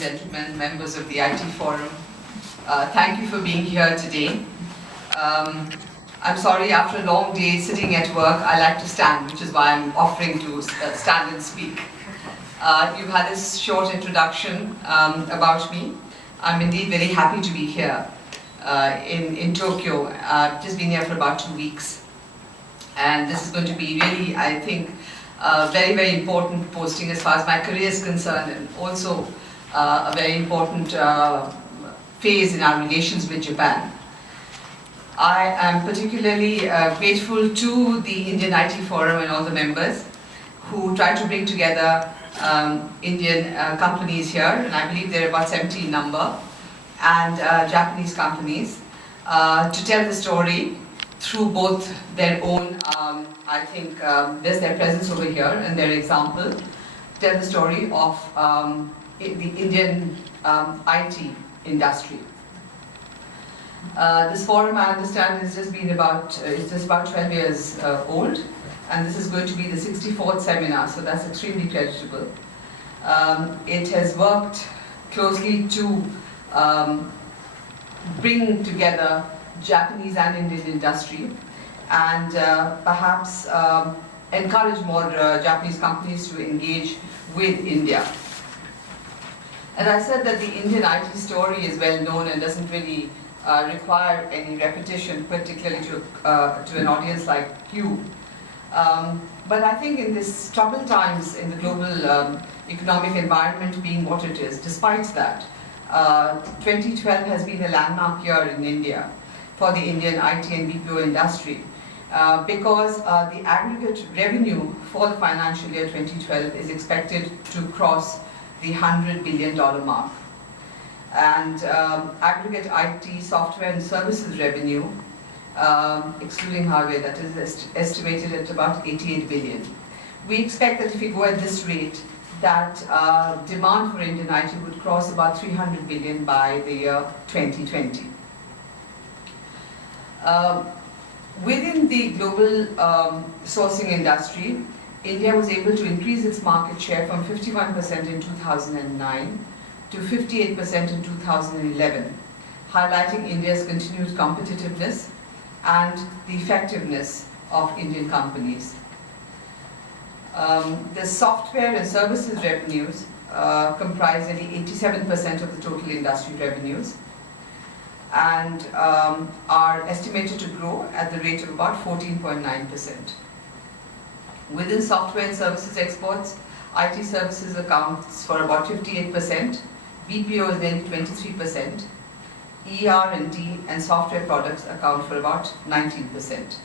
gentlemen, members of the IT Forum. Thank you for being here today. I'm sorry, after a long day sitting at work, I like to stand, which is why I'm offering to stand and speak. You've had this short introduction about me. I'm indeed very happy to be here in Tokyo. I've just been here for about 2 weeks. And this is going to be really, I think, very, very important posting as far as my career is concerned, and also a very important phase in our relations with Japan. I am particularly grateful to the Indian IT Forum and all the members who try to bring together Indian companies here, and I believe there are about 70 in number, and Japanese companies, to tell the story through both their own, I think there's their presence over here and their example, tell the story of the Indian IT industry. This forum, I understand, has just been about, it's just about 12 years old, and this is going to be the 64th seminar, so that's extremely creditable. It has worked closely to bring together Japanese and Indian industry, and perhaps encourage more Japanese companies to engage with India. As I said, that the Indian IT story is well known and doesn't really require any repetition, particularly to an audience like you. But I think in this troubled times in the global economic environment being what it is, despite that, 2012 has been a landmark year in India for the Indian IT and BPO industry, because the aggregate revenue for the financial year 2012 is expected to cross the $100 billion mark. And aggregate IT software and services revenue, excluding hardware, that is estimated at about 88 billion. We expect that if we go at this rate, that demand for Indian IT would cross about 300 billion by the year 2020. Within the global sourcing industry, India was able to increase its market share from 51% in 2009 to 58% in 2011, highlighting India's continued competitiveness and the effectiveness of Indian companies. The software and services revenues comprise nearly 87% of the total industry revenues, and are estimated to grow at the rate of about 14.9%. Within software and services exports, IT services accounts for about 58%, BPO is nearly 23%, ER&D and software products account for about 19%.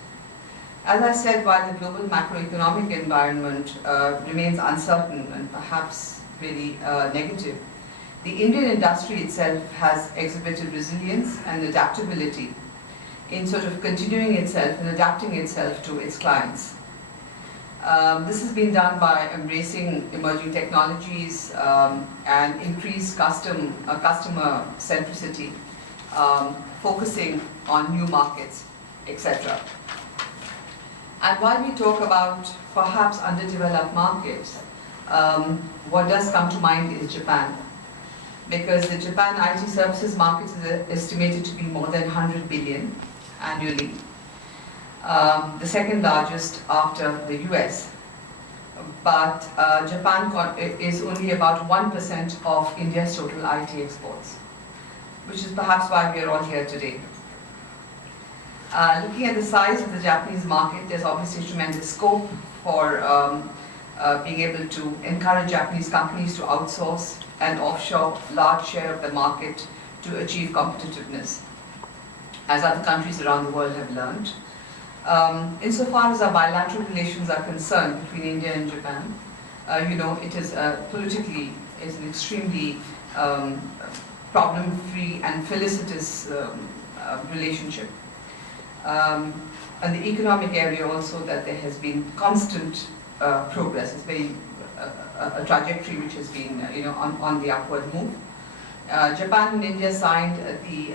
As I said, while the global macroeconomic environment remains uncertain and perhaps really negative, the Indian industry itself has exhibited resilience and adaptability in sort of continuing itself and adapting itself to its clients. This has been done by embracing emerging technologies and increased customer centricity, focusing on new markets, etc. And while we talk about perhaps underdeveloped markets, what does come to mind is Japan. Because the Japan IT services market is estimated to be more than 100 billion annually, the second largest after the US. But Japan is only about 1% of India's total IT exports, which is perhaps why we are all here today. Looking at the size of the Japanese market, there's obviously tremendous scope for being able to encourage Japanese companies to outsource and offshore large share of the market to achieve competitiveness, as other countries around the world have learned. Insofar as our bilateral relations are concerned between India and Japan, it is politically is an extremely problem-free and felicitous relationship. And the economic area also, that there has been constant progress. It's very a trajectory which has been on the upward move. Japan and India signed the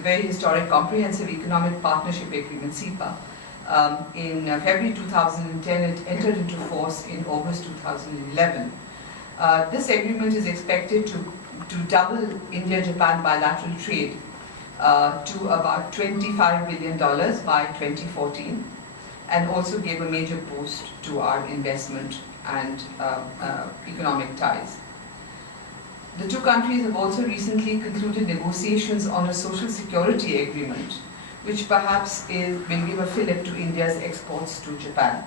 very historic Comprehensive Economic Partnership Agreement, CEPA, in February 2010. It entered into force in August 2011. This agreement is expected to double India-Japan bilateral trade to about $25 billion by 2014, and also gave a major boost to our investment and economic ties. The two countries have also recently concluded negotiations on a social security agreement, which perhaps will give a fillip to India's exports to Japan.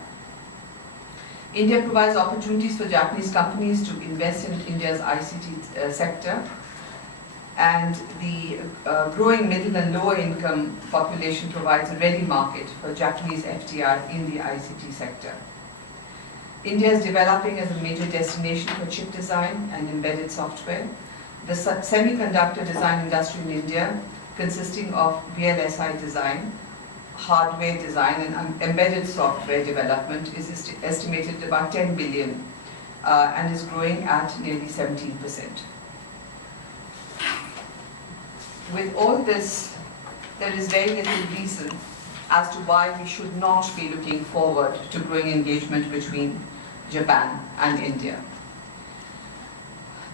India provides opportunities for Japanese companies to invest in India's ICT sector, and the growing middle and lower income population provides a ready market for Japanese FDI in the ICT sector. India is developing as a major destination for chip design and embedded software. The semiconductor design industry in India, consisting of VLSI design, hardware design and embedded software development, is estimated at about 10 billion and is growing at nearly 17%. With all this, there is very little reason as to why we should not be looking forward to growing engagement between Japan and India.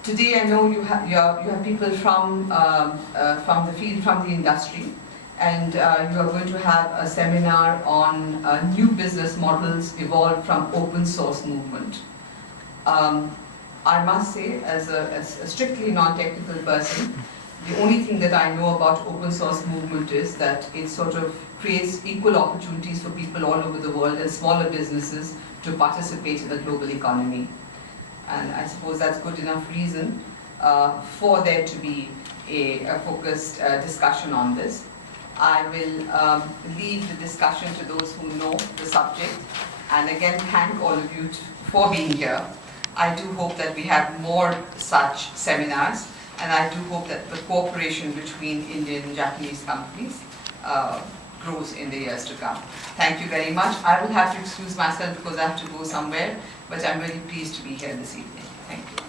Today, I know you have people from the field, from the industry, and you are going to have a seminar on new business models evolved from open source movement. I must say, as a strictly non-technical person, the only thing that I know about open source movement is that it sort of creates equal opportunities for people all over the world and smaller businesses to participate in the global economy. And I suppose that's good enough reason for there to be a focused discussion on this. I will leave the discussion to those who know the subject, and again thank all of you for being here. I do hope that we have more such seminars, and I do hope that the cooperation between Indian and Japanese companies grows in the years to come. Thank you very much. I will have to excuse myself because I have to go somewhere, but I'm very pleased to be here this evening. Thank you.